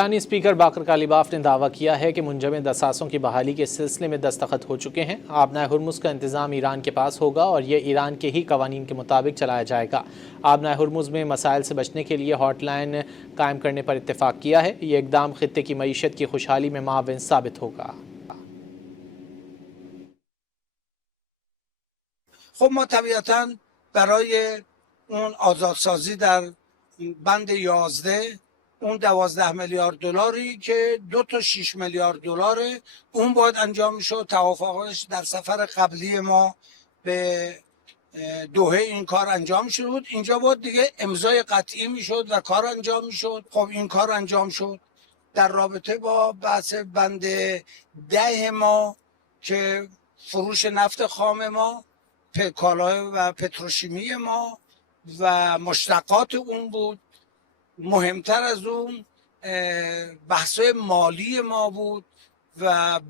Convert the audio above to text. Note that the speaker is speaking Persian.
ईरानी स्पीकर बाकर कालिबाफ ने दावा किया है कि मुंजमद असासों की बहाली के सिलसिले में दस्तखत हो चुके हैं। आबनाए हुर्मुज़ का इंतज़ाम ईरान के पास होगा और ये ईरान के ही कवानीन के मुताबिक चलाया जाएगा। आबनाए हुर्मुज़ में मसाइल से बचने के लिए हॉटलाइन कायम करने पर इत्तेफाक किया है। ये इकदाम खित्ते की मईशत की खुशहाली में माविन साबित होगा। خب ما طبیعتاً برای اون آزادسازی در بند 11 اون 12 میلیارد دلاری که 2 تا 6 میلیارد دلاره اون باید انجام میشد. توافقش در سفر قبلی ما به دوحه این کار انجام شد. اینجا باید دیگه امضای قطعی میشد و کار انجام میشد. خب این کار انجام شد. در رابطه با بحث بند 10 ما که فروش نفت خام ما، کالای و پتروشیمی ما و مشتقات اون بود. مهمتر از اون بحث مالی ما بود و